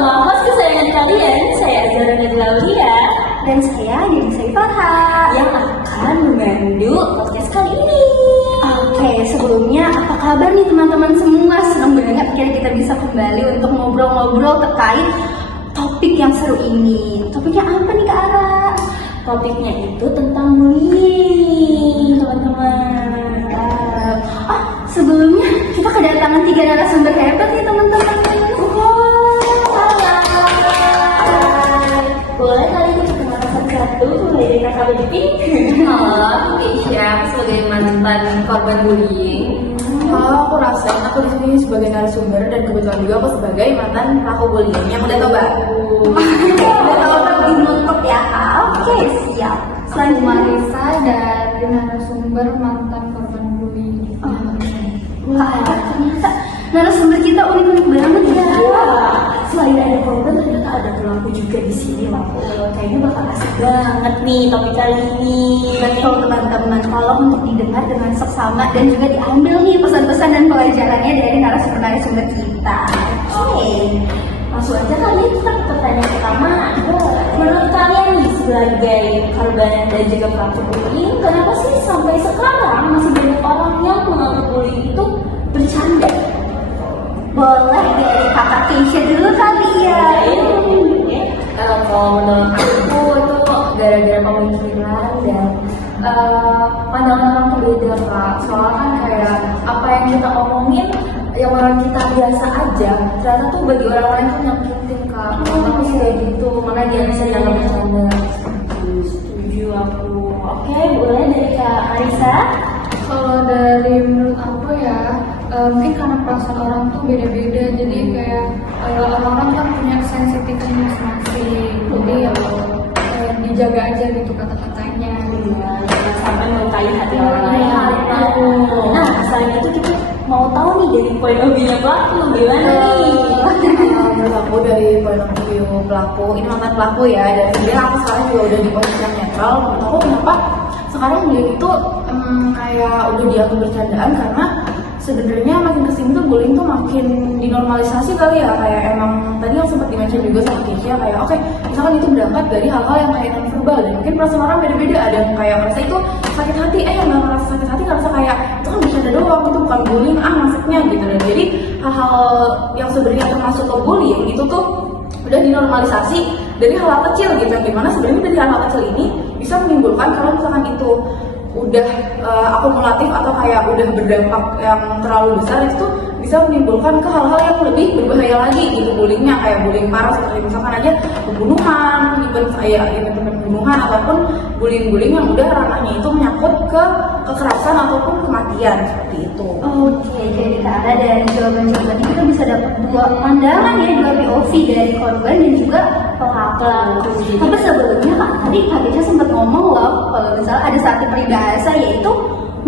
bersama host kesayangan kalian, saya Zara Najlaulia Dan saya Dini Saifarha yang akan memandu podcast kali ini. Oke, sebelumnya apa kabar nih teman-teman semua? Senang banget akhirnya kita bisa kembali untuk ngobrol-ngobrol terkait topik yang seru ini. Topiknya apa nih Kak Ara? Topiknya itu tentang bullying, teman-teman. Sebelumnya kita kedatangan 3 narasumber hebat nih teman-teman. Boleh kali kita perkenalan satu-satu, mulai dari kakak Bebi. Halo, aku Keisha sebagai mantan korban bullying. Halo, aku Rasen. Aku di sini sebagai narasumber dan kebetulan juga aku sebagai mantan pelaku bullying yang udah tau baru. Udah tahu lebih nutup ya Kak? Oke, siap. Selanjutnya Marisa dari narasumber mantan korban bullying. Wah, ternyata narasumber kita unik-unik banget ya. Selain ada korban, ternyata ada pelaku juga di sini loh. Kayaknya bakal asik banget nih topik kali ini. Betul teman-teman, tolong untuk didengar dengan seksama dan juga diambil nih pesan-pesan dan pelajarannya dari narasumber-narasumber kita. Oke, Langsung aja kali kita ke pertanyaan pertama. Menurut kalian nih sebagai korban dan juga pelaku bullying, kenapa sih sampai sekarang masih banyak orang yang menganggap bullying itu bercanda? boleh dari kakak Keisha dulu kali ya. Kalau menurut aku itu gara-gara pemikiran dan pandangan orang berbeda kak. Soalnya kan kayak apa yang kita omongin, yang orang kita biasa aja, ternyata tuh bagi orang lain tuh nyakitin kak. Aku sih kayak gitu, makanya dia bisa dianggap bercanda. Setuju aku. Oke, boleh dari Kak Marisa. Kalau dari menurut aku ya, mungkin karena perasaan orang tuh beda-beda, jadi kayak orang-orang kan punya sensitifnya masing-masing. Jadi ya dijaga aja gitu kata-katanya. Jangan sampai melukai hati orang lain. Nah, selain itu kita mau tahu nih dari point of view pelaku gimana nih? Menurut aku dari point of view pelaku, ini mantan pelaku ya, dan sebenarnya aku sekarang juga udah di posisi yang netral. Menurut aku kenapa sekarang bullying itu kayak udah dianggap bercandaan, karena sebenarnya makin kesini tuh bullying tuh makin dinormalisasi kali ya. Kayak emang tadi yang sempat di-mention juga sama Keisha, kayak oke, misalkan itu berangkat dari hal-hal yang kayak non-verbal, dan mungkin perasaan orang beda-beda. Ada yang kayak merasa itu sakit hati, yang nggak merasa sakit hati ngerasa kayak itu kan bercanda doang, itu bukan bullying maksudnya gitu. Dan jadi hal-hal yang sebenarnya termasuk ke bullying itu tuh udah dinormalisasi dari hal-hal kecil gitu, yang dimana sebenarnya dari hal-hal kecil ini bisa menimbulkan kalau misalkan itu udah akumulatif atau kayak udah berdampak yang terlalu besar, itu tuh bisa menimbulkan ke hal-hal yang lebih berbahaya lagi gitu bullyingnya, kayak bullying parah seperti misalkan aja pembunuhan, event pembunuhan, ataupun bullying yang udah ranahnya itu menyangkut ke kekerasan ataupun kematian seperti itu. Oke, jadi Kak Ara dari jawaban-jawabannya kita bisa dapat 2 pandangan ya, 2 POV dari korban dan juga pelaku. Tapi sebelumnya Kak, tadi Kak Keisha sempat ngomong loh, kalau misalnya ada satu peribahasa yaitu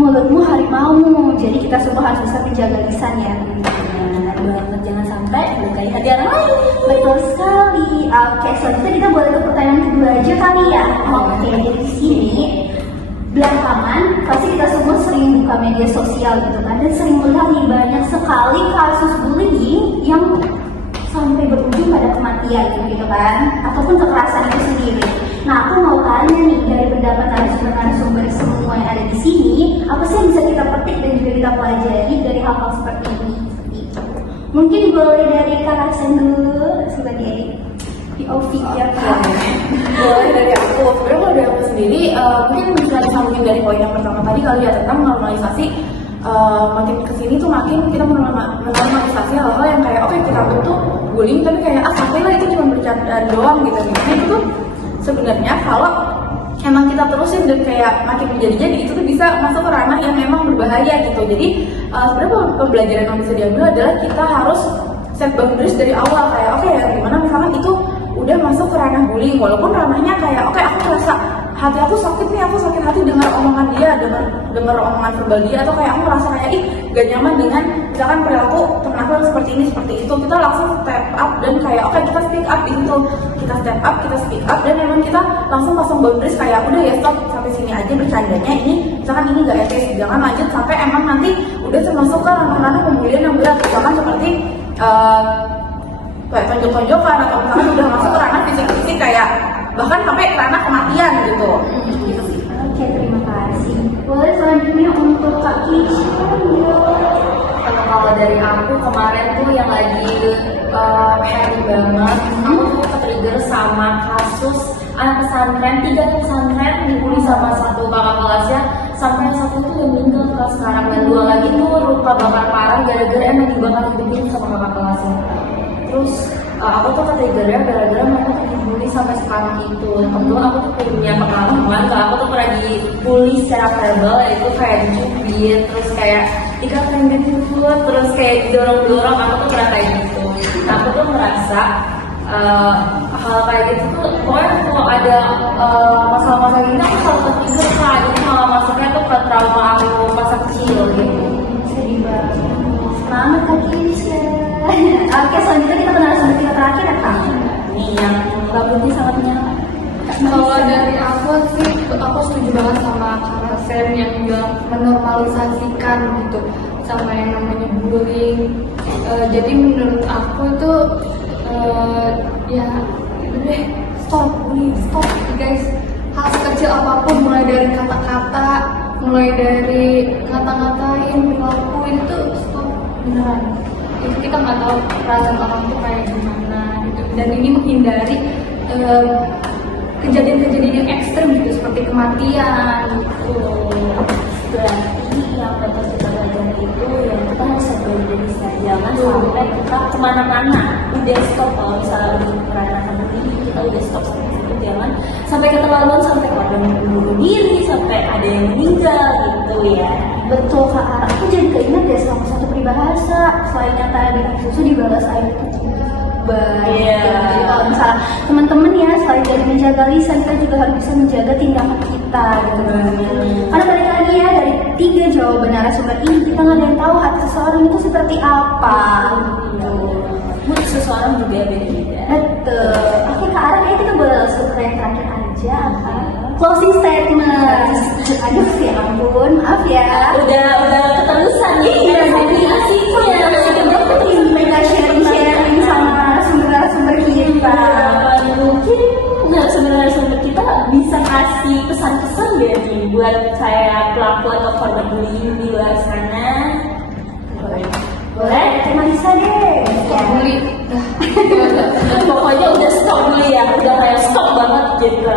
mulutmu harimaumu. Jadi kita semua harus bisa menjaga lisannya. Benar banget, jangan sampai melukai hati orang lain. Betul sekali. Oke, selanjutnya kita boleh ke pertanyaan kedua aja kali ya. Oke, di sini belakangan pasti kita semua sering buka media sosial gitu kan, dan sering melihat nih banyak sekali kasus bullying yang sampai berujung pada kematian gitu kan, ataupun kekerasan itu sendiri. Nah, aku mau tanya nih dari pendapat narasumber semua yang ada di sini, apa sih yang bisa kita petik dan juga kita pelajari dari hal-hal seperti ini? Mungkin boleh dari Kak Rasen dulu sebagai POV ya Kak. Boleh dari aku. Sebenarnya kalau dari aku sendiri mungkin bisa disambungin dari poin yang pertama tadi kali ya, tentang normalisasi. Makin kesini tuh makin kita menormalisasi hal-hal yang kayak oke, kita bentuk bullying tapi kayak santai lah, itu cuma bercandaan doang gitu. Nah itu tuh sebenarnya kalau emang kita terusin dan kayak makin menjadi-jadi, itu tuh bisa masuk ke ranah yang memang berbahaya gitu. Jadi sebenarnya pembelajaran yang bisa diambil adalah kita harus set boundaries dari awal, kayak oke ya, gimana misalkan itu udah masuk ke ranah bullying, walaupun ranahnya kayak oke, aku merasa hati aku sakit nih, aku sakit hati dengar omongan dia, dengar omongan verbal dia, atau kayak aku merasa kayak gak nyaman dengan misalkan perilaku temen aku yang seperti ini seperti itu. Kita langsung step up dan kayak oke, kita speak up itu, kita step up, kita speak up, dan memang kita langsung pasang boundaries kayak udah ya, stop sampai sini aja bercandanya, ini misalkan ini gak etis, jangan lanjut sampai emang nanti udah termasuk ke ranah-ranah pembulian yang berat, misalkan seperti kayak tonjok-tonjokan atau misalkan udah masuk ke ranah fisik-fisik kayak bahkan sampai ke ranah kematian gitu. Gitu sih. Oke, terima kasih. Boleh selanjutnya untuk Kak Kisha. Kalau dari aku kemarin tuh yang lagi happy banget, aku tuh ke-trigger sama kasus anak pesantren, 3 pesantren dibully sama satu kakak kelasnya, sampai yang satu tuh yang meninggal ke sekarang, dan 2 lagi tuh luka bakar parah gara-gara emang dibakar hidup sama kakak kelasnya. Terus aku tuh ke-triggernya gara-gara mereka tuh dibully sampai sekarang itu. Kebetulan aku tuh punya pengalaman, kalau aku tuh pernah dibully secara verbal, itu kayak dicubit, terus kayak dikatain gitu, terus kayak didorong-dorong, aku tuh pernah kayak gitu. Nah, aku tuh merasa hal kayak gitu tuh, pokoknya kalau ada masalah-masalah gini aku selalu tertrigger Kak, jadi malah masuknya tuh ke trauma aku masa kecil gitu. Sedih banget. Selamat Kak Kisha. Oke, selanjutnya kita ke narasumber kita terakhir ya Kak. Nih yang rambutnya sangat menyala. Kalau dari aku sih, aku setuju banget sama Kak Sen yang bilang menormalisasikan gitu sama yang namanya bullying. Jadi menurut aku itu ya udah deh, stop bullying, stop guys. Hal sekecil apapun, mulai dari kata-kata, mulai dari ngata-ngatain, perilaku itu stop beneran. Itu kita nggak tahu perasaan orang tuh kayak gimana gitu. Dan ini menghindari kejadian-kejadian yang ekstrem gitu, seperti kematian gitu. Berarti yang patut kita pelajari itu yang kita harus berdiri, jangan sampai kita kemana-mana. Udah stop, kalau misalnya udah pernah sendiri kita udah stop sampai situ, jangan sampai keterlaluan, sampai ada yang bunuh diri, sampai ada yang meninggal gitu ya. Betul Kak Ara, aku jadi keinget deh sama satu peribahasa, selain yang tadi susu dibalas air putih. Baik. Iya. Jadi kalau misalnya teman-teman ya, selain dari menjaga lisan, kita juga harus bisa menjaga tindakan kita gitu. Karena balik lagi ya, dari 3 jawaban narasumber ini kita nggak ada yang tahu hati seseorang itu seperti apa. Gitu. Mood seseorang juga beda-beda. Betul. Oke Kak Ara, kayaknya kita boleh langsung ke yang terakhir aja. Closing statement. Aduh ya ampun, maaf ya. Udah keterusan ya. Iya, jadi asiknya. Mereka sharing-sharing sama sumber-sumber kita. Mungkin sebenarnya kita bisa kasih pesan-pesan deh nih buat saya pelaku atau korban bullying di luar sana. Boleh? Cuma bisa deh. Bully. Pokoknya udah stop dulu ya, udah kayak stop banget gitu.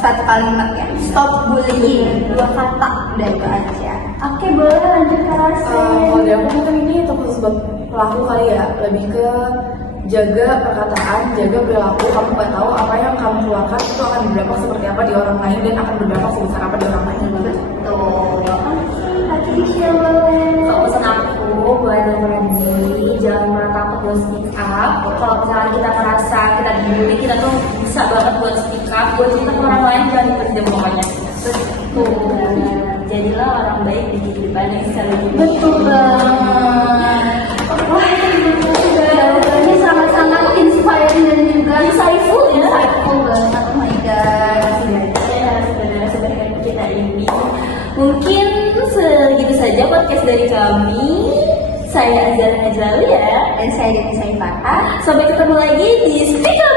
Satu kalimat ya, stop bullying. 2 kata, udah itu aja. Oke, boleh lanjut ke Kalau dari aku mungkin ini untuk khusus buat pelaku kali ya, lebih ke jaga perkataan, jaga perilaku. Kamu nggak tahu apa yang kamu keluarkan itu akan berdampak seperti apa di orang lain dan akan berdampak sebesar apa di orang lain. Betul. Oke, Kak Kisha boleh. Kalau pesan aku buat teman-teman ini, jangan pernah takut buat speak up. Kalau misalnya kita merasa kita dibully, kita tuh bisa banget buat speak up, buat cerita ke orang lain, jangan dipendam pokoknya. Betul. Jadilah orang baik di kehidupan yang selalu Betul banget. Wah, ini sangat-sangat inspiring dan juga insightful ya. Insightful banget, oh my god. Ya, sebenarnya kita ini mungkin segitu saja podcast dari kami. Saya Azhar Najlawi ya, Dan saya Devi Saifata. sampai ketemu lagi di Speak Up.